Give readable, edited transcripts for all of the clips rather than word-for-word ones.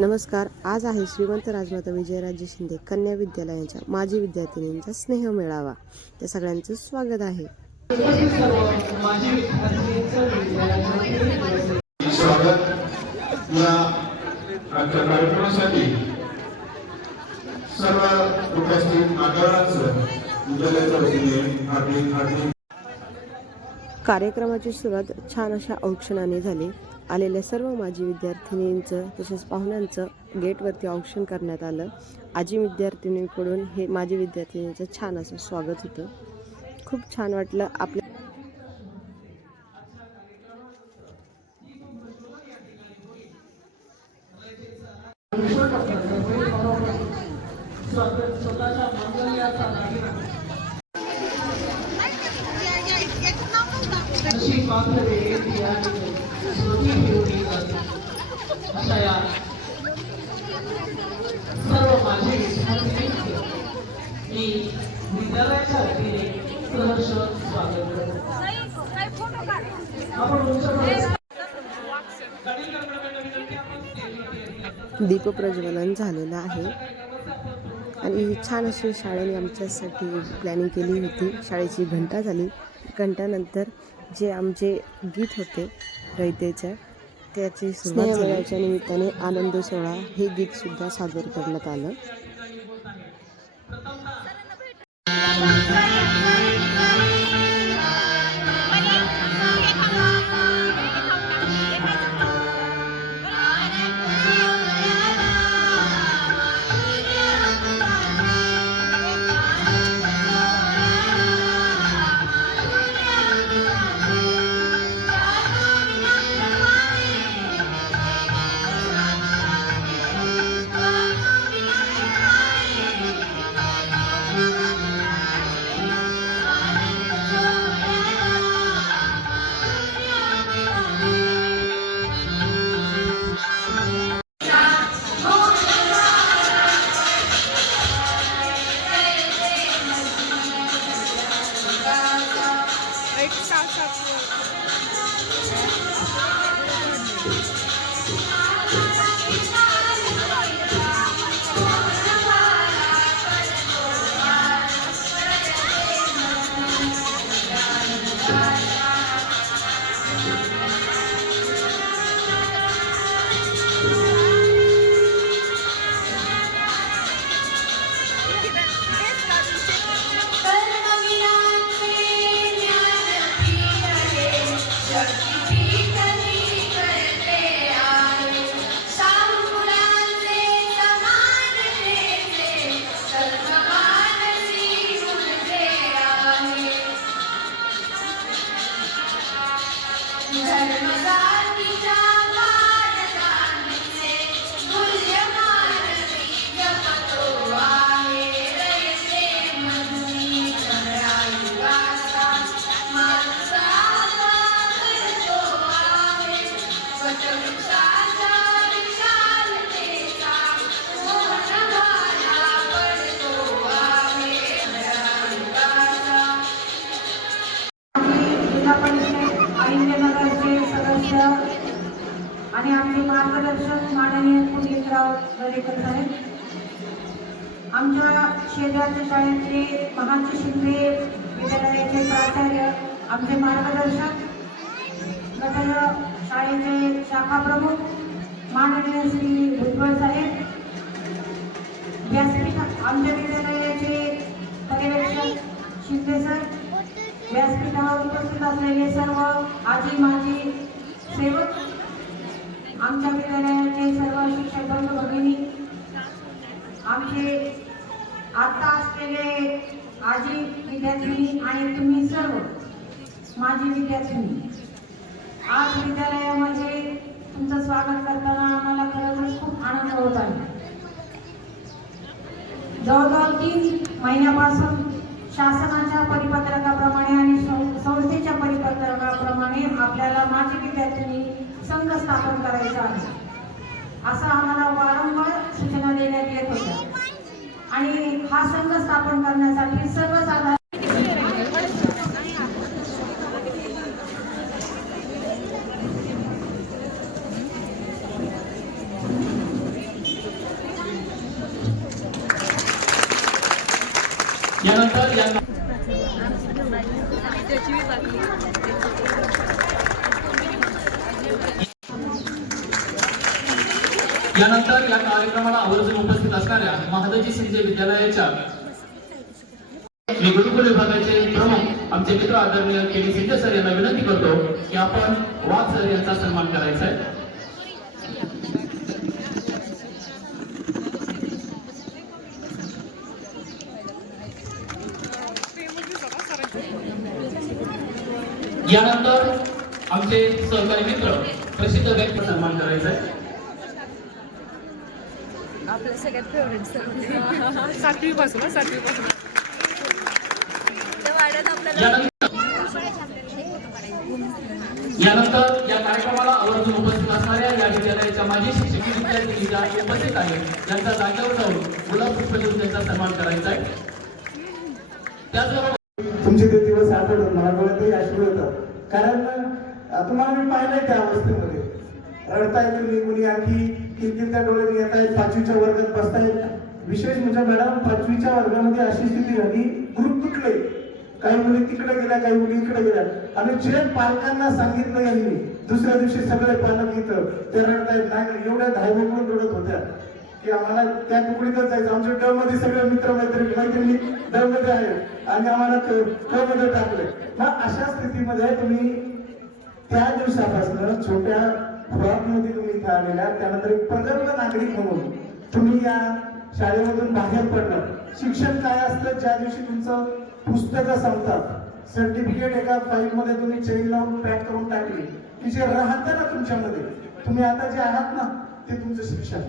नमस्कार. आज आहे श्रीमंत राजमाता विजयराजे शिंदे कन्या विद्यालयाच्या माजी विद्यार्थिनींचा स्नेह मेळावा. त्या सगळ्यांचं स्वागत आहे. कार्यक्रमाची सुरुवात छान अशा औक्षणाने झाली. आलेल्या सर्व माजी विद्यार्थिनींचं तसेच पाहुण्यांचं गेटवरती औक्षण करण्यात आलं. आजी विद्यार्थिनींकडून हे माजी विद्यार्थिनींचं छान असं स्वागत होतं. खूप छान वाटलं. आपल्या सर्व माझे मी विद्यालयाच्या वतीने सहर्ष स्वागत करतो. दीपप्रज्वलन झालेलं आहे आणि छान अशी शाळेने आमच्यासाठी प्लॅनिंग केली होती. शाळेची घंटा झाली. घंटानंतर जे आमचे गीत होते रयतेच्या त्याची सुरुवात झाल्याच्या निमित्ताने आनंद सोहळा हे गीत सुद्धा सादर करण्यात आलं. आणि आमचे मार्गदर्शक माननीय पुंडलिकराव दरेकर साहेब, आमच्या शेजारच्या शाळेचे महात्मा शिंदे विद्यालयाचे प्राचार्य, आमचे मार्गदर्शक गटार शाळेचे शाखा प्रमुख माननीय श्री भुजबळ साहेब, व्यासपीठ आमच्या विद्यालयाचे पर्यवेक्षक शिंदे सर, व्यासपीठावर उपस्थित असलेले सर्व आजी माजी सेवक, आमच्या विद्यालयाचे सर्व शिक्षक बंधू भगिनी, आमचे आता असलेले आजी विद्यार्थिनी आणि तुम्ही सर्व माजी विद्यार्थिनी, आज विद्यालयामध्ये तुमचं स्वागत करताना आम्हाला खरंच खूप आनंद होत आहे. जवळजवळ 3 महिन्यापासून शासनाच्या परिपत्रकाप्रमाणे आणि संस्थेच्या परिपत्रकाप्रमाणे आपल्याला माजी विद्यार्थिनी संघ स्थापन करायचा आहे असं आम्हाला वारंवार सूचना देण्यात येत होत्या आणि हा संघ स्थापन करण्यासाठी सर्वसाधारण यानंतर या कार्यक्रमाला आवर्जून उपस्थित असणाऱ्या महादजी शिंदे विद्यालयाच्या मी गुरुकुल विभागाचे प्रमुख आमचे मित्र आदरणीय के.डी. शिंदे सर यांना विनंती करतो की आपण वाघ सर यांचा सन्मान करायचा आहे. यानंतर आमचे सहकारी मित्र प्रसिद्ध व्यक्ती सन्मान करायचा आहे. आपल्या सगळ्यात फेवरेट सर सातवीपासून यानंतर या कार्यक्रमाला आवर्जून उपस्थित असणाऱ्या या विद्यालयाच्या माजी शिक्षकी विद्यार्थी ज्या उपस्थित आहेत यांचा जागेवर जाऊन गुलाब पुष्प देऊन त्यांचा सन्मान करायचा आहे. त्याचबरोबर तुमचे ते दिवस आठवतात, मला डोळ्यातही अश्रू येतात. कारण तुम्हाला मी पाहिलंय त्या अवस्थेमध्ये रडताय तुम्ही, कुणी आणखी किलकिलत्या डोळ्याने येत आहेत, 5वीच्या वर्गात बसतायत. विशेष म्हणजे मॅडम 5वीच्या वर्गामध्ये अशी स्थिती झाली, ग्रुप तुटले, काही मुली तिकडे गेल्या, काही मुली इकडे गेल्या. आणि जे पालकांना सांगितलं यांनी दुसऱ्या दिवशी सगळे पालक इथं ते रडतायत. नाही एवढ्या धायभोगून रडत होत्या की आम्हाला त्या तुकडीतच जायचं. आमच्या ड मध्ये सगळे मित्र मैत्रिणी ड मध्ये आहेत आणि आम्हाला क मध्ये टाकले. मग अशा स्थितीमध्ये तुम्ही त्या दिवसापासून छोट्या फ्रॉकमध्ये तुम्ही इथे आलेल्या, त्यानंतर एक प्रगल्भ नागरिक म्हणून तुम्ही या शाळेमधून बाहेर पडला. शिक्षण काय असतं, ज्या दिवशी तुमचं पुस्तकं संपतात, सर्टिफिकेट एका फाईल मध्ये तुम्ही चेन लावून पॅक करून टाकली की जे राहतं ना तुमच्यामध्ये, तुम्ही आता जे आहात ना ते तुमचं शिक्षण.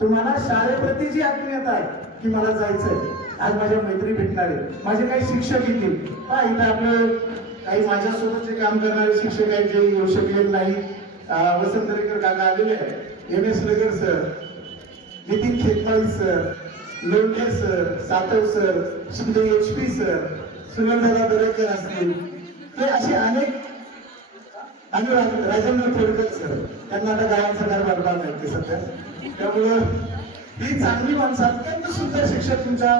तुम्हाला शाळेप्रती जी आत्मीयता आहे की मला जायचंय, आज माझ्या मैत्री भेटणार आहे, माझे काही शिक्षक येतील. इथं आपले काही माझ्यासोबतचे काम करणारे शिक्षक आहेत जे येऊ शकले नाही. वसंत दरेकर काका आलेले आहेत, एम.एस. Lagar sir, Nitin Khetmali sir, Londhe sir, Satav sir, Shinde HP sir, सुनंदादा दरेकर असतील, हे असे अनेक, आणि राजेंद्र थोडकर सर, त्यांना आता गावांचा कारभार बांधायचे सध्या. त्यामुळं ही चांगली माणसं, अत्यंत सुंदर शिक्षक तुमच्या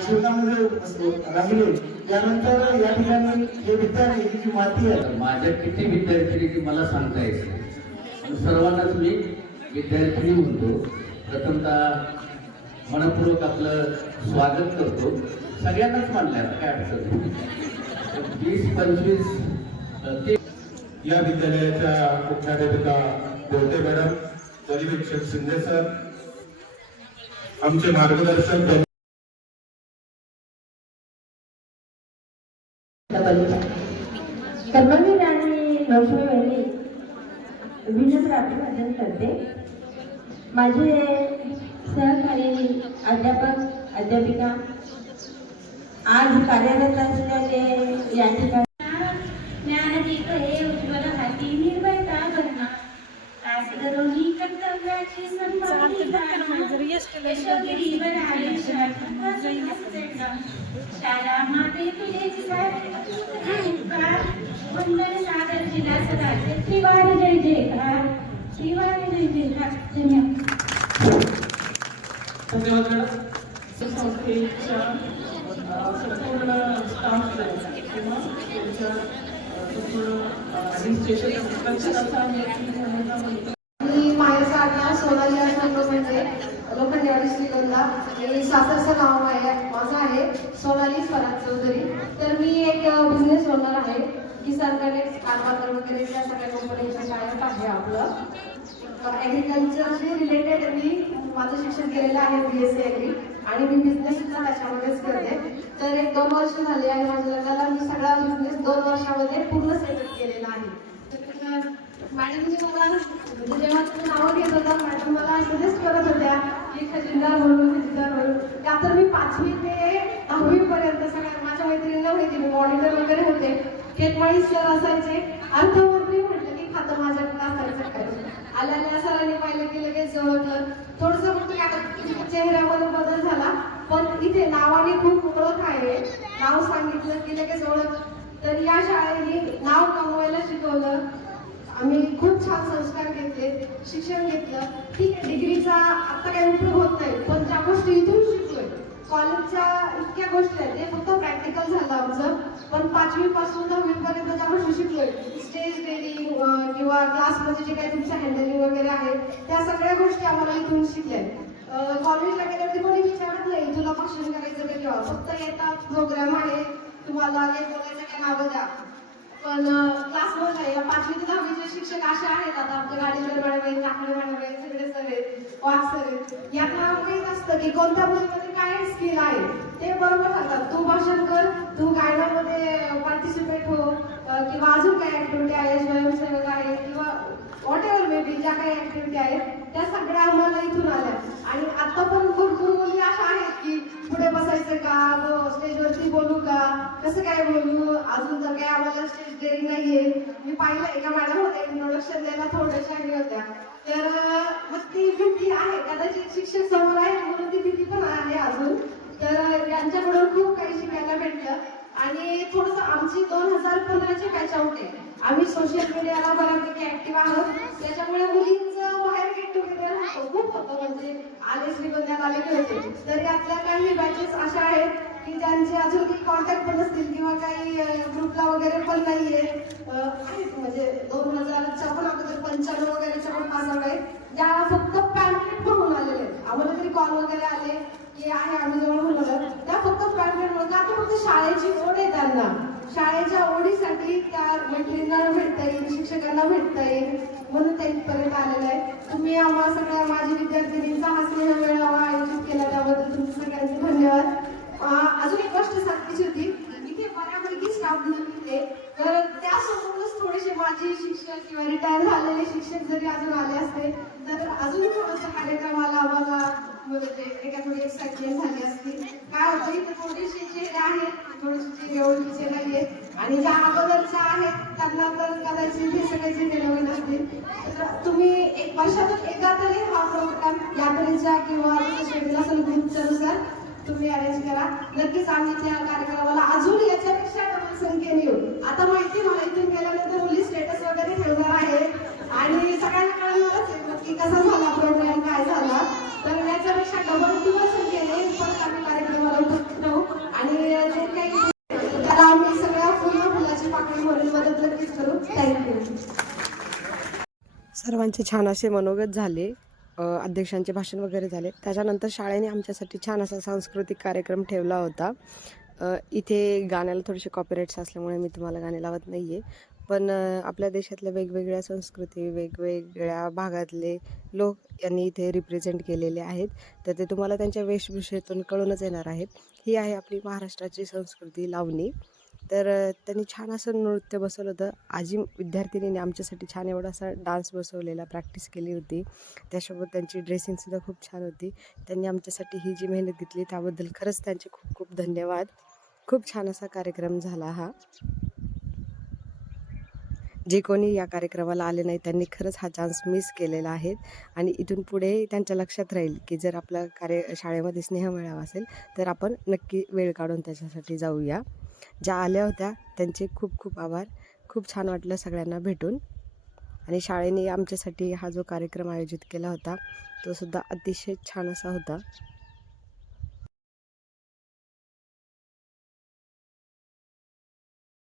जीवनामध्ये राहिले. त्यानंतर या ठिकाणी हे विद्यार्थी ही जी माती आहे, माझ्या किती विद्यार्थी मला सांगता येते, पण सर्वांनाच मी विद्यार्थी म्हणतो. प्रथमतः मनपूर्वक आपलं स्वागत करतो. सगळ्यांनाच मानलंय, काय अडचण नाही. 20-25 या विद्यालयाच्या मुख्याध्यापिका बोलते मॅडम, पर्यवेक्षक शिंदे सर, आमचे मार्गदर्शक कर्मवीर आणि लक्ष्मी यांनी विनम्र अभिवादन करते. माझे सहकारी अध्यापक अध्यापिका आज कार्यरत असलेले या ठिकाणी ज्ञानदीप हे उज्ज्वल हाती निर्भयता भरणा, तास धरोनी कर्तव्याची संभावनी यशोगिरी बनाले शाळा माते तुझेच वंदन सादर जिला सदाचे त्रिवार जय जयकार, त्रिवार जय जयकार. धन्यवाद मॅडम. संस्थेच्या संपूर्ण स्टाफ किंवा त्यांच्या संपूर्ण ॲडमिनिस्ट्रेशन मी माझ्या आज्ञा सोनाली म्हणजे लोखंडवाडी श्रीगोंदा आणि सासरचं नाव आहे माझं आहे सोनाली स्वराज चौधरी. तर मी एक बिझनेस ओनर आहे की सरकारी कारभार वगैरे त्या सगळ्या कंपन्यांच्या शाळेत आहे. आपलं ॲग्रिकल्चरशी रिलेटेड मी माझं शिक्षण केलेलं आहे BSc ॲग्री आणि मी बिझनेस सुद्धा त्याच्यामध्येच करते. तर 1-2 वर्ष झाले आणि माझ्या लग्नाला मी सगळा बिझनेस 2 वर्षामध्ये पूर्ण सेटअप केलेला आहे. मॅडमनी मला म्हणजे जेव्हा तुम्ही नावं घेत होता मॅडम मला सजेस्ट करत होत्या की खजिनदार म्हणून. का तर मी 5वी ते 10वी पर्यंत सगळ्या माझ्या मैत्रिणींना माहिती मी मॉनिटर वगैरे होते. खेतमाळी सर असायचे, अर्थमंत्री म्हटलं की खातं माझ्याकडे असायचं काय. आल्याने सरांनी पाहिलं की लगेच जवळ थोडंसं म्हटलं आता चेहऱ्यामध्ये बदल झाला, पण इथे नावाने खूप ओळख आहे. नाव सांगितलं की लगेच ओळख. तर या शाळेने नाव कमवायला शिकवलं. आम्ही खूप छान संस्कार घेतले, शिक्षण घेतलं. ठीक आहे डिग्रीचा आता काही उपयोग होत नाही, पण ज्या गोष्टी इथून शिकलोय कॉलेजच्या इतक्या गोष्टी आहेत, ते फक्त प्रॅक्टिकल झालं आमचं. पण 5वी पासून 10वी पर्यंत ज्या गोष्टी शिकलोय, स्टेज डेअरिंग किंवा क्लासमध्ये जे काही तुमचं हँडलिंग वगैरे आहे, त्या सगळ्या गोष्टी आम्हाला इथून शिकल्या. कॉलेजला गेल्यावरती कोणी विचारत नाही तुला भाषण करायचं का किंवा, फक्त येतात प्रोग्राम आहे, तुम्हाला काही बोलायचं काय नावं द्या. पण क्लासमध्ये 5वी ते 10वीचे शिक्षक असे आहेत, आता आमच्या गाडीवर मॅडम आहे, काकडे मॅडम आहे, सगळे सर आहेत, वाघ सर आहेत, यांना माहीत असतं की कोणत्या मुलीमध्ये काय स्किल आहे. ते बरोबर सांगतात, तू भाषण कर, तू गायनामध्ये पार्टिसिपेट हो, किंवा अजून काही ऍक्टिव्हिटी आहे, स्वयंसेवक आहे किंवा व्हॉट एव्हर मे बी, ज्या काही ऍक्टिव्हिटी आहेत त्या सगळ्या आम्हाला इथून आल्या. आणि आता पण भरपूर मुली अशा आहेत की पुढे बसायचं का, स्टेजवरती बोलू का, कसं काय बोलू, अजून तर काय आम्हाला स्टेज डेअरिंग नाहीये. मी पाहिलं एका मॅडम होत्या, इंट्रोडक्शन द्यायला थोड्याशा हे होत्या, तर मग ती भीती आहे, कदाचित शिक्षक समोर आहे म्हणून ती भीती पण आहे अजून. तर यांच्याकडून खूप काही शिकायला भेटलं. आणि थोडंसं आमची 2015ची बॅच आउट आहे, आम्ही सोशल मीडियाला बऱ्यापैकी ऍक्टिव्ह आहोत, त्याच्यामुळे मुलींचं बाहेर गेट टुगेदर खूप होतं, म्हणजे आले श्रीगोंद्यात आलेले होते. तर यातल्या काही बॅचेस अशा आहेत की ज्यांचे अजून काही कॉन्टॅक्ट पण असतील किंवा काही ग्रुपला वगैरे पण नाहीये, आहेत म्हणजे 2000च्या पण अगोदर 95 वगैरेच्या पण पास आउट आहेत, ज्या फक्त पॅम्पलेट म्हणून आलेले आहेत. आम्हाला तरी कॉल वगैरे आले की आहे आम्ही जवळ म्हणलं, त्या फक्त पॅम्पलेट म्हणून, आता फक्त शाळेची ओढ आहे त्यांना, शाळेच्या ओढीसाठी त्या मैत्रिणींना भेटता येईल, शिक्षकांना भेटता येईल म्हणून ते इथपर्यंत आलेलं आहे. तुम्ही आम्हा सगळ्या माझी विद्यार्थिनींचा हा स्नेह मेळावा आयोजित केला त्याबद्दल तुमचे सगळ्यांचे धन्यवाद. अजून एक गोष्ट सांगायची होती, इथे बऱ्यापैकी स्टाफ नव्हते, तर त्यासोबतच थोडेसे माजी शिक्षक किंवा रिटायर झालेले शिक्षक जरी अजून आले असते तर अजून थोडंसं कार्यक्रमाला आम्हाला म्हणजे एका थोडी एक्साइटमेंट झाली असती. काय होतं, इथे थोडेसे चेहरे आहेत, थोडेसे चेहरे ओळखीचे नाही आहेत, आणि ज्या अगोदरच्या आहेत त्यांना तर कदाचित हे सगळे चेहरे नवीन असतील. तर तुम्ही एक वर्षातून एकदा तरी हा प्रोग्राम यात्रेच्या किंवा शेड्यूल असेल ग्रुपच्या नुसार तुम्ही अरेंज करा. नक्कीच आम्ही त्या कार्यक्रमाला अजून याच्यापेक्षा डबल संख्येने येऊ. आता माहिती मला इथून गेल्यानंतर मुली स्टेटस वगैरे ठेवणार आहे आणि सगळ्यांना कळणारच आहे की कसा झाला प्रोग्राम, काय झाला. तर याच्यापेक्षा डबल किंवा संख्येने पण आम्ही कार्यक्रमाला उपस्थित राहू आणि जे काही त्याला आम्ही सगळ्या फुलाची पाकळी भरून मदत नक्कीच करू. थँक्यू. सर्वांचे छान असे मनोगत झाले, अध्यक्षांचे भाषण वगैरे झाले. त्याच्यानंतर शाळेने आमच्यासाठी छान असा सांस्कृतिक कार्यक्रम ठेवला होता. इथे गाण्याला थोडेसे कॉपीराईट्स असल्यामुळे मी तुम्हाला गाणे लावत नाही आहे, पण आपल्या देशातल्या वेगवेगळ्या संस्कृती, वेगवेगळ्या भागातले लोक यांनी इथे रिप्रेझेंट केलेले आहेत, तर ते तुम्हाला त्यांच्या वेशभूषेतून कळूनच येणार आहेत. ही आहे आपली महाराष्ट्राची संस्कृती, लावणी. तर त्यांनी छान असं नृत्य बसवलं होतं. आजी विद्यार्थिनीने आमच्यासाठी छान एवढा असा डान्स बसवलेला, प्रॅक्टिस केली होती. त्यासोबत त्यांची ड्रेसिंगसुद्धा खूप छान होती. त्यांनी आमच्यासाठी ही जी मेहनत घेतली त्याबद्दल खरंच त्यांचे खूप खूप धन्यवाद. खूप छान असा कार्यक्रम झाला हा. जे कोणी या कार्यक्रमाला आले नाही त्यांनी खरंच हा चान्स मिस केलेला आहे आणि इथून पुढे त्यांच्या लक्षात राहील की जर आपला शाळेमध्ये स्नेह मेळावा असेल तर आपण नक्की वेळ काढून त्याच्यासाठी जाऊया. ज्या आल्या होत्या त्यांचे खूप खूप आभार. खूप छान वाटलं सगळ्यांना भेटून आणि शाळेने आमच्यासाठी हा जो कार्यक्रम आयोजित केला होता तो सुद्धा अतिशय छान असा होता.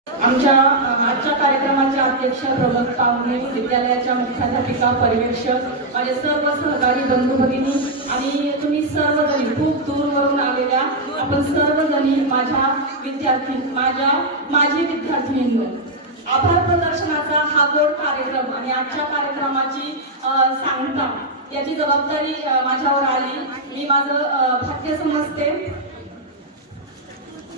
आमच्या आजच्या कार्यक्रमाचे अध्यक्ष प्रमोद पाहुणे, विद्यालयाच्या मुख्याध्यापिका, पर्यवेक्षक, माझे सर्व सहकारी बंधू भगिनी आणि तुम्ही सर्वजणी खूप दूरवरून आलेल्या आपण सर्वजणी माझी विद्यार्थिनींनो, आभार प्रदर्शनाचा हा गोड कार्यक्रम आणि आजच्या कार्यक्रमाची सांगता याची जबाबदारी माझ्यावर आली. मी माझं भाग्य समजते.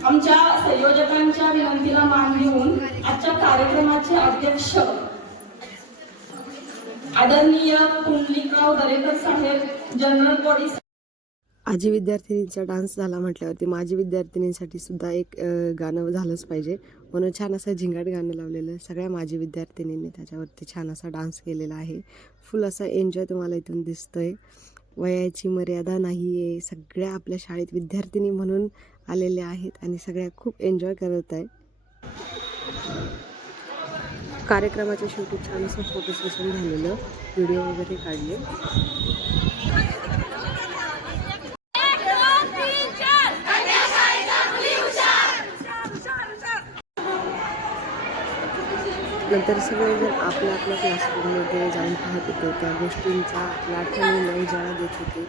आमच्या संयोजकांच्या विनंतीला मान देऊन आजच्या कार्यक्रमाचे अध्यक्ष आदरणीय पुंडलिकराव दरेकर साहेब, जनरल बॉडी. आजी विद्यार्थिनींचा डान्स झाला म्हटल्यावरती माझी विद्यार्थिनींसाठी सुद्धा एक गाणं झालंच पाहिजे, म्हणून छान असं झिंगाट गाणं लावलेलं. सगळ्या माझी विद्यार्थिनींनी त्याच्यावरती छान असा डान्स केलेला आहे. फुल असा एन्जॉय तुम्हाला इथून दिसतोय. वयाची मर्यादा नाही आहे. सगळ्या आपल्या शाळेत विद्यार्थिनी म्हणून आलेल्या आहेत आणि सगळ्या खूप एन्जॉय करत आहे. कार्यक्रमाच्या शेवटी छान असं फोटो सेशन झालेलं, व्हिडिओ वगैरे काढले. नंतर सगळेजण आपल्या आपल्या क्लासरूममध्ये जाऊन पाहत होते, त्या गोष्टींचा आपल्या आठवणी न उजाळा देत होते.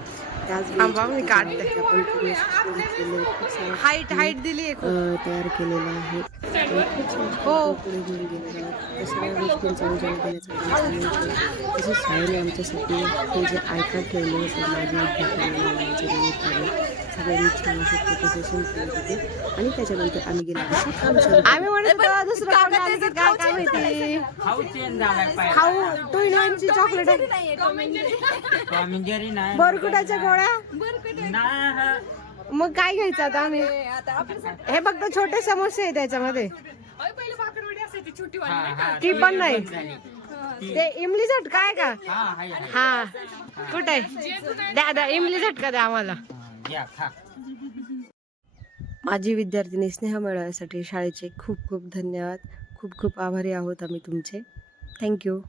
त्याच वेळी आपण पूर्ण शिक्षण घेतलेले खूप सारे हाईट दिली तयार केलेला आहे. खूप छान पुढे घेऊन गेलेलं आहे. त्या सगळ्या गोष्टींचा उजाळा देण्याचा तसेच शाळेने आमच्यासाठी हे जे आयकार्ड ठेवले होते माझ्या विद्यार्थ्यांच्या निमित्ताने सगळ्यांनी छान असे फोटो सेशन केले होते. आणि त्याच्यानंतर आम्ही गेलो आम्ही म्हणत दुसरं काय माहिती खाऊ 2 in 1 ची चॉकलेट बोरकुटाच्या गोळ्या. मग काय घ्यायचं आता आम्ही? हे फक्त छोटे समोसे आहे त्याच्यामध्ये, ती पण नाही. ते इमली झटका आहे का? हा कुठे द्या इमली झटका द्या आम्हाला. माझी विद्यार्थिनी स्नेह मिळवण्यासाठी शाळेचे खूप खूप धन्यवाद. खूप खूप आभारी आहोत आम्ही तुमचे. थँक्यू.